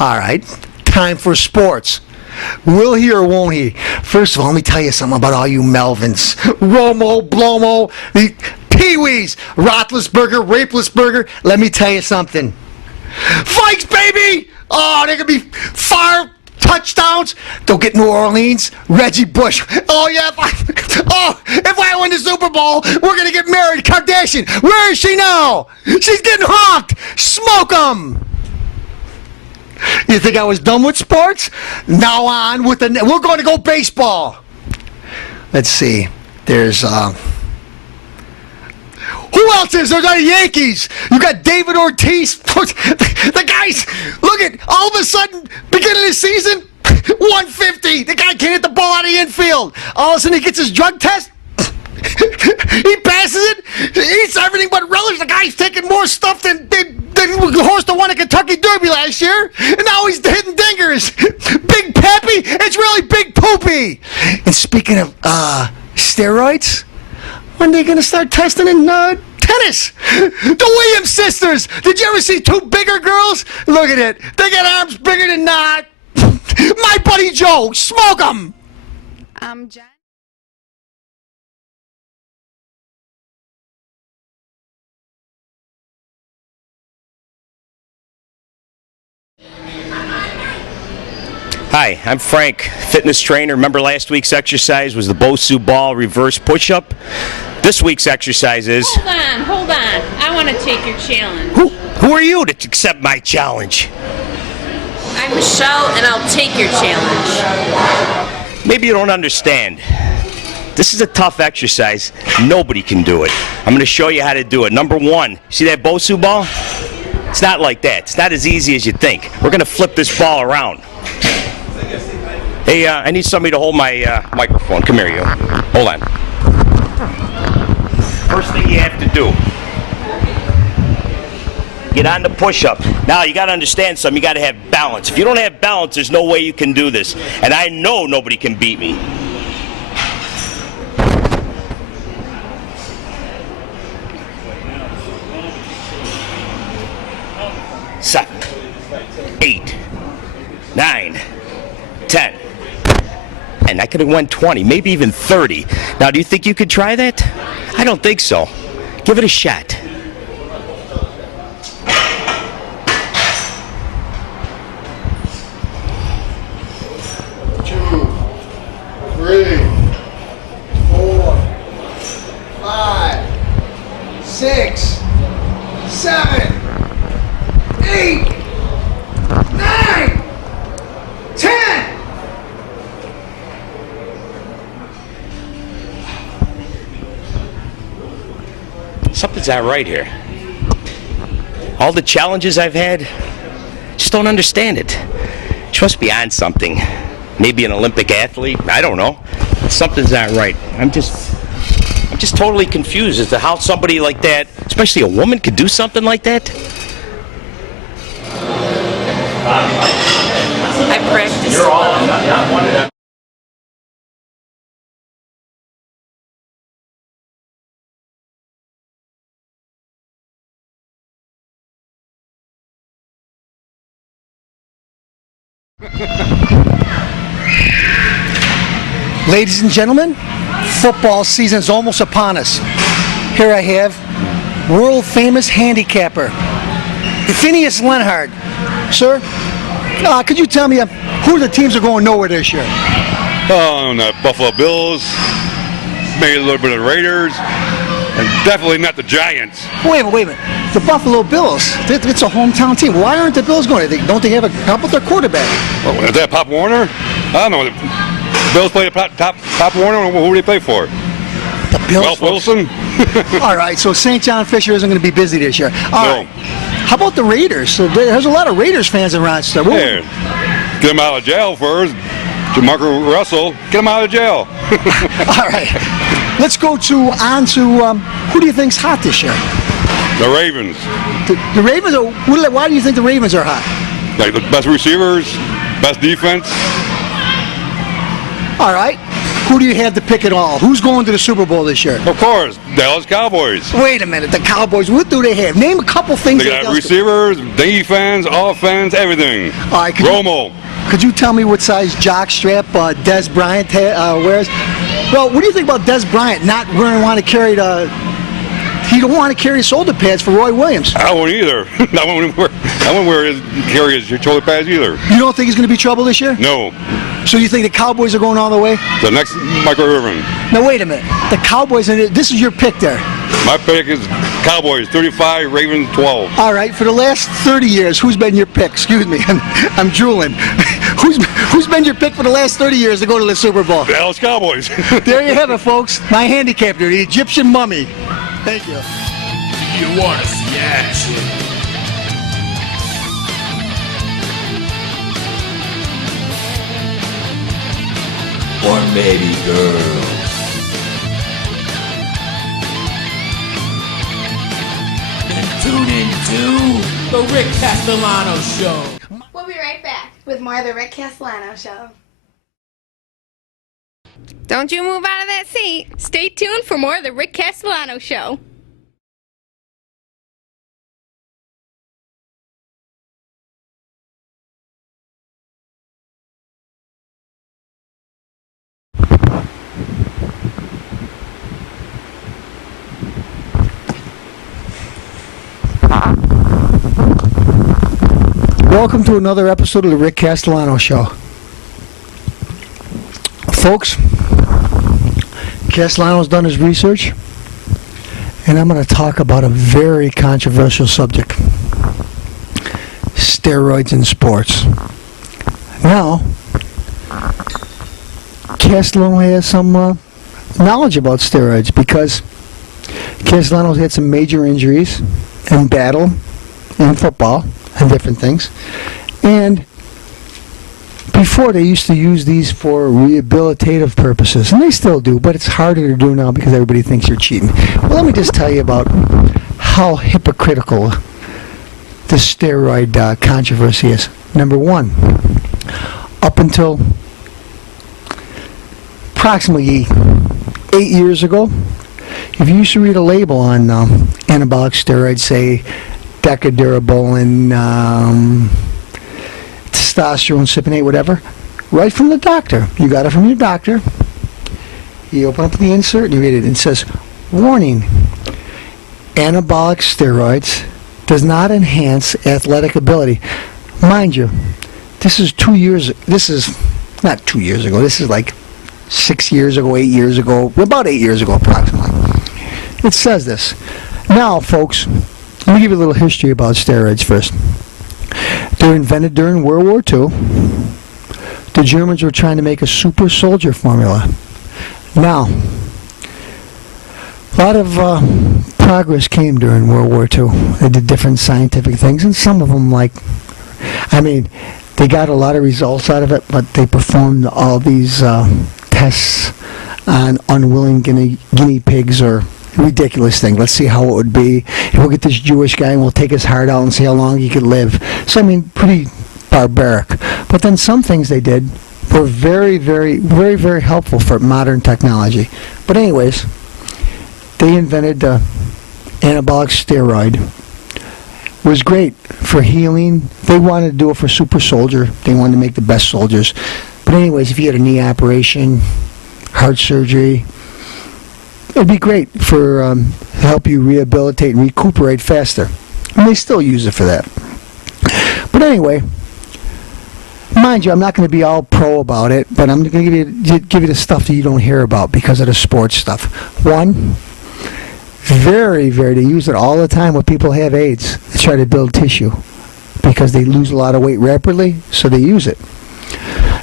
All right, time for sports. Will he or won't he? First of all, let me tell you something about all you Melvins. Romo, Blomo, the Pee-wees, Roethlisberger, Rapelessberger. Let me tell you something. Vikes, baby! Oh, they're going to be far touchdowns. They'll get New Orleans. Reggie Bush. Oh, yeah. If I win the Super Bowl, we're going to get married. Kardashian. Where is she now? She's getting honked. Smoke 'em. You think I was done with sports? Now on with the... We're going to go baseball. Let's see. There's... Who else is there? The Yankees. You got David Ortiz. The guys, look at, all of a sudden, beginning of the season, 150. The guy can't hit the ball out of the infield. All of a sudden he gets his drug test. He passes it. He eats everything but relish. The guy's taking more stuff than the horse that won a Kentucky Derby last year. And now he's hitting dingers. Big Pappy. It's really Big Poopy. And speaking of steroids, when are they going to start testing in tennis? The Williams sisters. Did you ever see two bigger girls? Look at it. They got arms bigger than not. My buddy Joe. Smoke 'em. Jen. Hi, I'm Frank, fitness trainer. Remember last week's exercise was the Bosu ball reverse push-up? This week's exercise is... Hold on. I want to take your challenge. Who are you to accept my challenge? I'm Michelle, and I'll take your challenge. Maybe you don't understand. This is a tough exercise. Nobody can do it. I'm going to show you how to do it. Number one, see that Bosu ball? It's not like that. It's not as easy as you think. We're going to flip this ball around. Hey, I need somebody to hold my microphone. Come here, you. Hold on. First thing you have to do, get on the push-up. Now, you got to understand something. You got to have balance. If you don't have balance, there's no way you can do this. And I know nobody can beat me. Seven, 8, 9, 10. And I could have won 20, maybe even 30. Now, do you think you could try that? I don't think so. Give it a shot. Two, 3, 4, 5, 6, 7, 8, 9, 10. Something's not right here. All the challenges I've had, just don't understand it. She must be on something. Maybe an Olympic athlete. I don't know. Something's not right. I'm just totally confused as to how somebody like that, especially a woman, could do something like that. I practiced. You're all not one of them. Ladies and gentlemen, football season is almost upon us. Here I have world famous handicapper, Phineas Lenhard. Sir, could you tell me who the teams are going nowhere this year? The Buffalo Bills, maybe a little bit of the Raiders, and definitely not the Giants. Wait a minute. The Buffalo Bills, it's a hometown team. Why aren't the Bills going? Don't they have how about their quarterback? Oh, is that Pop Warner? I don't know. The Bills play Pop Warner. Who do they play for? The Bills. Ralph Wilson? All right, so St. John Fisher isn't going to be busy this year. All right. How about the Raiders? So there's a lot of Raiders fans in Rochester. Yeah. Get them out of jail first. Jamarcus Russell, get them out of jail. All right. Let's go on to who do you think's hot this year? The Ravens. The Ravens are. Why do you think the Ravens are hot? Like the best receivers, best defense. All right. Who do you have to pick it all? Who's going to the Super Bowl this year? Of course, Dallas Cowboys. Wait a minute, the Cowboys. What do they have? Name a couple things. They got receivers, defense, offense, everything. All right, Romo. Could you tell me what size jock strap Des Bryant wears? Well, what do you think about Des Bryant not want to carry he don't want to carry shoulder pads for Roy Williams? I won't either. I won't carry his shoulder pads either. You don't think he's going to be trouble this year? No. So you think the Cowboys are going all the way? The next Michael Irvin. Now wait a minute. The Cowboys, this is your pick there. My pick is Cowboys 35, Ravens 12. All right, for the last 30 years, who's been your pick? Excuse me, I'm drooling. Who's been your pick for the last 30 years to go to the Super Bowl? Dallas Cowboys. There you have it, folks. My handicapper, the Egyptian mummy. Thank you. You want to see action? Or maybe girls. Then tune in to the Rick Castellano Show. We'll be right back with more of the Rick Castellano Show. Don't you move out of that seat. Stay tuned for more of the Rick Castellano Show. Welcome to another episode of the Rick Castellano Show. Folks, Castellano's done his research, and I'm going to talk about a very controversial subject. Steroids in sports. Now, Castellano has some knowledge about steroids because Castellano's had some major injuries and battle in football and different things. And before, they used to use these for rehabilitative purposes, and they still do, but it's harder to do now because everybody thinks you're cheating. Well, let me just tell you about how hypocritical the steroid controversy is. Number one, up until approximately 8 years ago, if you used to read a label on anabolic steroids, say Decadurabolin, testosterone, cypionate, whatever, right from the doctor. You got it from your doctor. You open up the insert and you read it. And it says, warning, anabolic steroids does not enhance athletic ability. Mind you, this is not 2 years ago. This is like 6 years ago, 8 years ago, about 8 years ago approximately. It says this. Now, folks, let me give you a little history about steroids first. They were invented during World War II. The Germans were trying to make a super soldier formula. Now, a lot of progress came during World War II. They did different scientific things, and some of them, they got a lot of results out of it, but they performed all these tests on unwilling guinea pigs or ridiculous thing. Let's see how it would be. And we'll get this Jewish guy and we'll take his heart out and see how long he could live. So, pretty barbaric. But then some things they did were very, very, very, very helpful for modern technology. But anyways, they invented the anabolic steroid. It was great for healing. They wanted to do it for super soldier. They wanted to make the best soldiers. But anyways, if you had a knee operation, heart surgery, it'd be great for help you rehabilitate and recuperate faster. And they still use it for that. But anyway, mind you, I'm not going to be all pro about it, but I'm going to give you the stuff that you don't hear about because of the sports stuff. One, they use it all the time when people have AIDS. They try to build tissue because they lose a lot of weight rapidly, so they use it.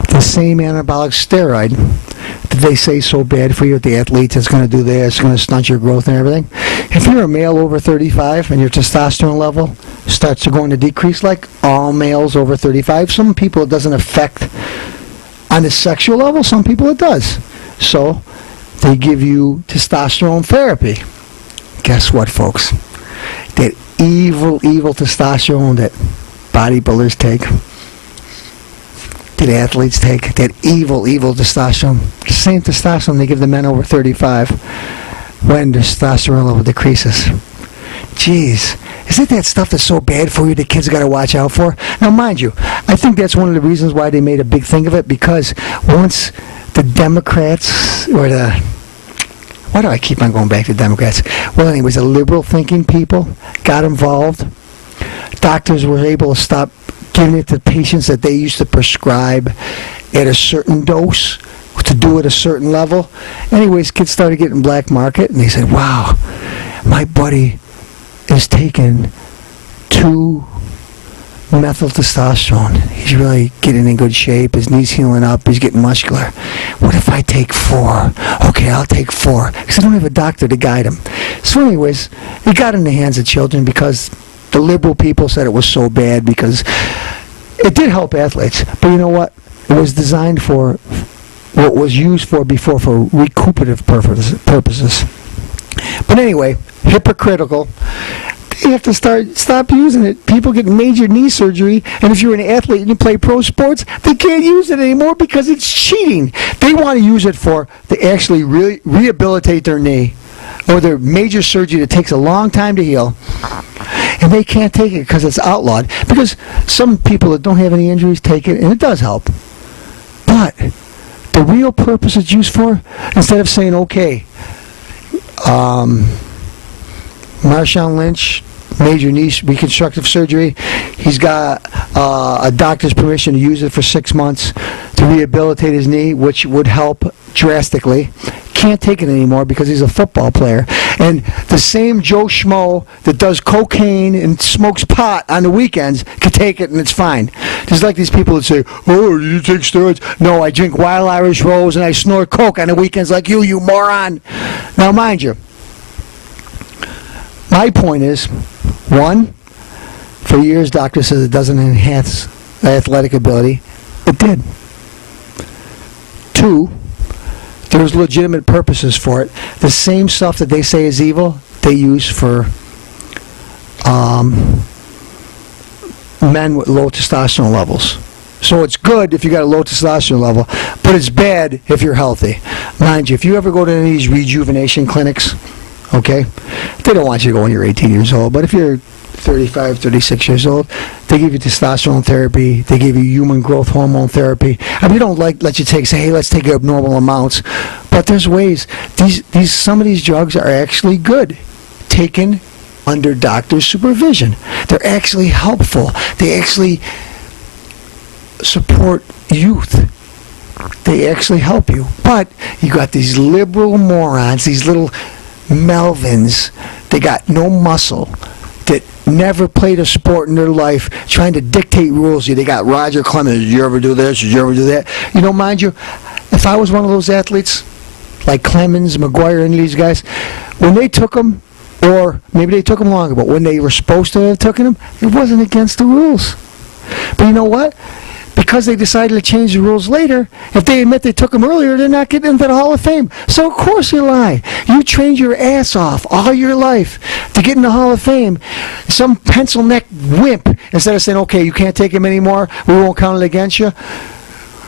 The same anabolic steroid that they say is so bad for you with the athletes, it's going to do this, it's going to stunt your growth and everything. If you're a male over 35 and your testosterone level starts to go into decrease, like all males over 35, some people it doesn't affect on the sexual level, some people it does. So they give you testosterone therapy. Guess what, folks? That evil testosterone that bodybuilders take, did athletes take? That evil testosterone. The same testosterone they give the men over 35 when the testosterone level decreases. Jeez. Isn't that stuff that's so bad for you that kids got to watch out for? Now, mind you, I think that's one of the reasons why they made a big thing of it, because once the Democrats, or the... Why do I keep on going back to Democrats? Well, anyways, the liberal-thinking people got involved. Doctors were able to stop giving it to patients that they used to prescribe at a certain dose to do at a certain level. Anyways, kids started getting black market, and they said, wow, my buddy is taking 2 methyl testosterone. He's really getting in good shape. His knees healing up. He's getting muscular. What if I take 4? Okay, I'll take 4. Because I don't have a doctor to guide him. So anyways, it got in the hands of children because the liberal people said it was so bad, because it did help athletes. But you know what? It was designed for what was used for before, for recuperative purposes. But anyway, hypocritical. You have to stop using it. People get major knee surgery, and if you're an athlete and you play pro sports, they can't use it anymore because it's cheating. They want to use it to actually rehabilitate their knee, or their major surgery that takes a long time to heal, and they can't take it because it's outlawed. Because some people that don't have any injuries take it, and it does help. But the real purpose it's used for, instead of saying, okay, Marshawn Lynch, major knee reconstructive surgery, he's got a doctor's permission to use it for 6 months to rehabilitate his knee, which would help drastically. Can't take it anymore because he's a football player. And the same Joe Schmo that does cocaine and smokes pot on the weekends can take it and it's fine. Just like these people that say, oh, you take steroids? No, I drink Wild Irish Rose and I snort coke on the weekends like you moron. Now, mind you, my point is, 1, for years doctor says it doesn't enhance athletic ability. It did. 2, there's legitimate purposes for it. The same stuff that they say is evil, they use for men with low testosterone levels. So it's good if you got a low testosterone level, but it's bad if you're healthy. Mind you, if you ever go to any of these rejuvenation clinics, okay, they don't want you to go when you're 18 years old, but if you're 35, 36 years old, they give you testosterone therapy, they give you human growth hormone therapy. I mean, they don't let you say, hey, let's take abnormal amounts, but there's ways. Some of these drugs are actually good, taken under doctor's supervision. They're actually helpful. They actually support youth. They actually help you. But you got these liberal morons, these little Melvins, they got no muscle, that never played a sport in their life, trying to dictate rules to you. They got Roger Clemens, did you ever do this, did you ever do that? You know, mind you, if I was one of those athletes, like Clemens, McGuire, any of these guys, when they took them, or maybe they took them longer, but when they were supposed to have taken them, it wasn't against the rules. But you know what? Because they decided to change the rules later, if they admit they took them earlier, they're not getting into the Hall of Fame. So of course you lie. You trained your ass off all your life to get in the Hall of Fame. Some pencil neck wimp, instead of saying, okay, you can't take him anymore, we won't count it against you.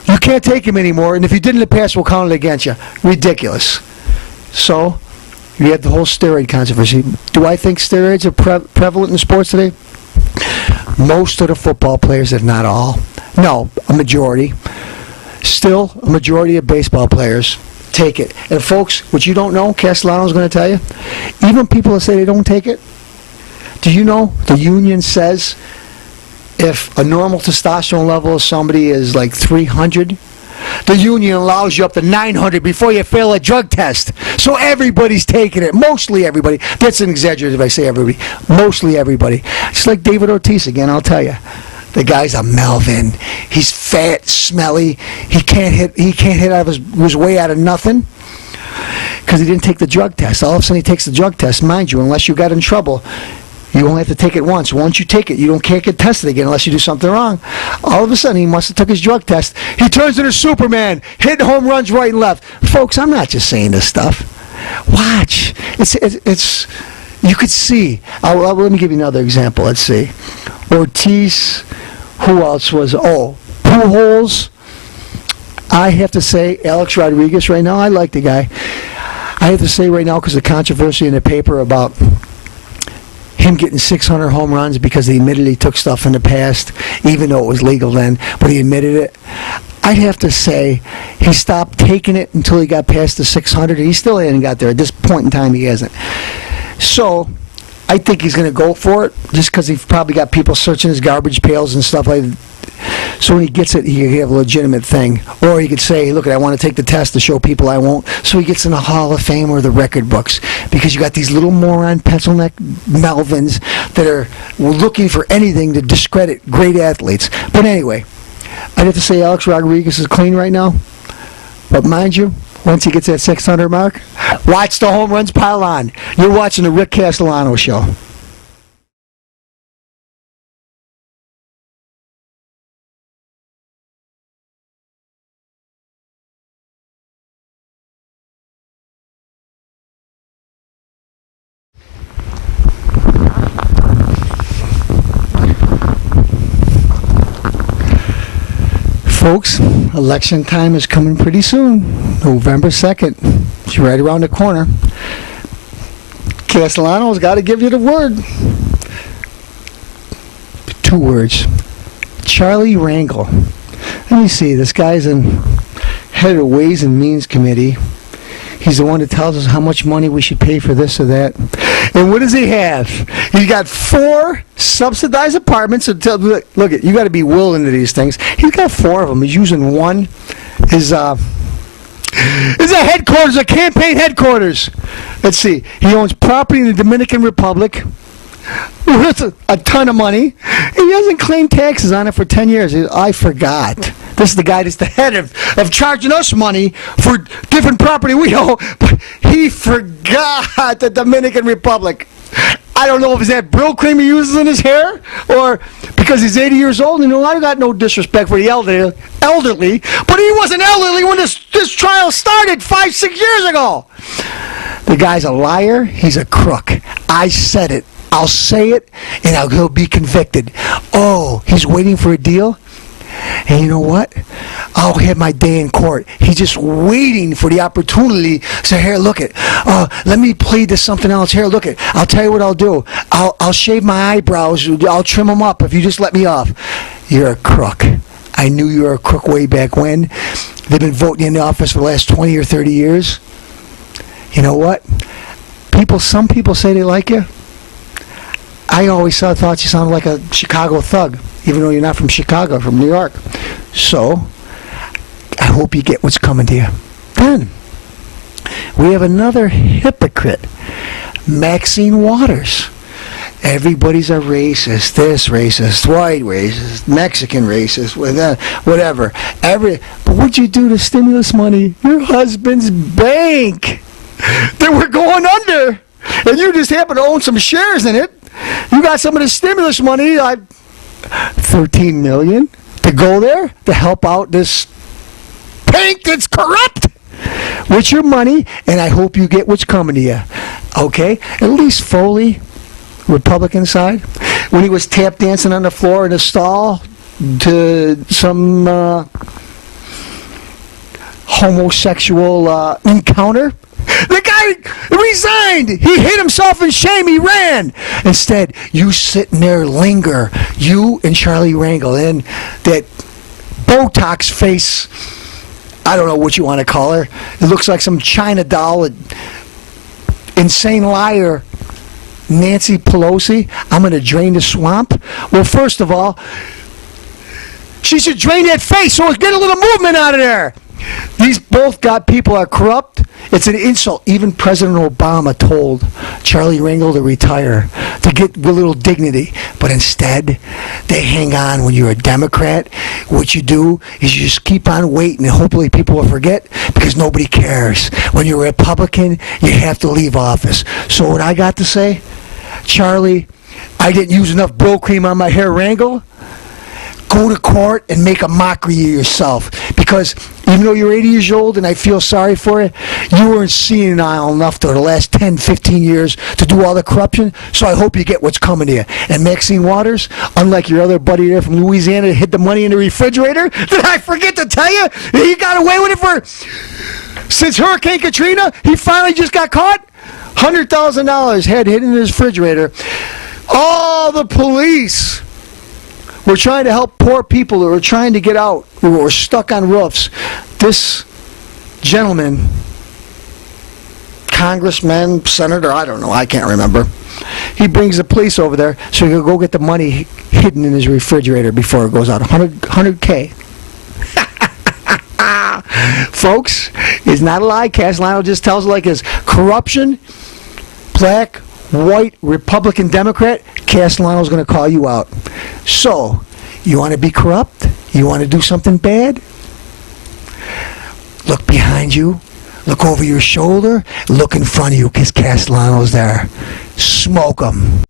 You can't take him anymore, and if you did in the past, we'll count it against you. Ridiculous. So, you have the whole steroid controversy. Do I think steroids are prevalent in sports today? Most of the football players, if not all. No, a majority. Still, a majority of baseball players take it. And folks, what you don't know, Castellano's going to tell you, even people that say they don't take it, do you know the union says if a normal testosterone level of somebody is like 300, the union allows you up to 900 before you fail a drug test. So everybody's taking it. Mostly everybody. That's an exaggeration if I say everybody. Mostly everybody. Just like David Ortiz again, I'll tell you. The guy's a Melvin. He's fat, smelly. He can't hit out of his way out of nothing because he didn't take the drug test. All of a sudden he takes the drug test. Mind you, unless you got in trouble, you only have to take it once. Once you take it, can't get tested again unless you do something wrong. All of a sudden, he must have took his drug test. He turns into Superman, hitting home runs right and left. Folks, I'm not just saying this stuff. Watch. It's you could see. Let me give you another example. Let's see. Ortiz. Who else was? Pujols. I have to say, Alex Rodriguez right now, I like the guy. I have to say right now, because of the controversy in the paper about him getting 600 home runs because he admitted he took stuff in the past, even though it was legal then, but he admitted it. I'd have to say he stopped taking it until he got past the 600. He still hasn't got there. At this point in time, he hasn't. So I think he's going to go for it just because he's probably got people searching his garbage pails and stuff like that. So when he gets it, he can have a legitimate thing. Or he could say, look, I want to take the test to show people I won't. So he gets in the Hall of Fame or the record books. Because you got these little moron pencil neck Melvins that are looking for anything to discredit great athletes. But anyway, I'd have to say Alex Rodriguez is clean right now. But mind you, once he gets that 600 mark, watch the home runs pile on. You're watching the Rick Castellano Show. Folks, election time is coming pretty soon. November 2nd. It's right around the corner. Castellano's got to give you the word. 2 words. Charlie Rangel. Let me see. This guy's in head of the Ways and Means Committee. He's the one that tells us how much money we should pay for this or that. And what does he have? He's got 4 subsidized apartments. Look, you got to be willing to these things. He's got 4 of them. He's using one. Is a headquarters, a campaign headquarters. Let's see. He owns property in the Dominican Republic. Worth a ton of money. He hasn't claimed taxes on it for 10 years. I forgot. This is the guy that's the head of charging us money for different property we own. But he forgot the Dominican Republic. I don't know if it's that Brill cream he uses in his hair or because he's 80 years old. You know, I got no disrespect for the elderly, but he wasn't elderly when this trial started 5-6 years ago. The guy's a liar. He's a crook. I said it. I'll say it, and he'll be convicted. Oh, he's waiting for a deal? And you know what? I'll have my day in court. He's just waiting for the opportunity. Say, here, look it. Let me plead to something else. Here, look it. I'll tell you what I'll do. I'll shave my eyebrows. I'll trim them up if you just let me off. You're a crook. I knew you were a crook way back when. They've been voting you in the office for the last 20 or 30 years. You know what? Some people say they like you. I always thought you sounded like a Chicago thug, even though you're not from Chicago, from New York. So, I hope you get what's coming to you. Then, we have another hypocrite, Maxine Waters. Everybody's a racist, this racist, white racist, Mexican racist, whatever. But what'd you do to stimulus money? Your husband's bank. They were going under, and you just happen to own some shares in it. You got some of the stimulus money, like $13 million, to go there to help out this bank that's corrupt with your money, and I hope you get what's coming to you. Okay? At least Foley, Republican side, when he was tap dancing on the floor in a stall to some homosexual encounter. The guy resigned. He hid himself in shame. He ran. Instead, you sitting there linger. You and Charlie Rangel and that Botox face. I don't know what you want to call her. It looks like some China doll. Insane liar. Nancy Pelosi. I'm going to drain the swamp. Well, first of all, she should drain that face so get a little movement out of there. These both people are corrupt. It's an insult. Even President Obama told Charlie Rangel to retire, to get a little dignity. But instead, they hang on when you're a Democrat. What you do is you just keep on waiting, and hopefully people will forget because nobody cares. When you're a Republican, you have to leave office. So what I got to say, Charlie, I didn't use enough Brill cream on my hair, Rangel. Go to court and make a mockery of yourself because because even though you're 80 years old and I feel sorry for you, you weren't senile enough for the last 10, 15 years to do all the corruption, so I hope you get what's coming to you. And Maxine Waters, unlike your other buddy there from Louisiana that hid the money in the refrigerator, did I forget to tell you? He got away with it for... Since Hurricane Katrina, he finally just got caught. $100,000 had hidden in his refrigerator. All the police were trying to help poor people who were trying to get out, who were stuck on roofs. This gentleman, congressman, senator, I don't know, I can't remember. He brings the police over there so he can go get the money hidden in his refrigerator before it goes out. 100K. Folks, it's not a lie. Castellano just tells it like this. Corruption, black, white, Republican, Democrat, Castellano's going to call you out. So, you want to be corrupt? You want to do something bad? Look behind you. Look over your shoulder. Look in front of you because Castellano's there. Smoke 'em.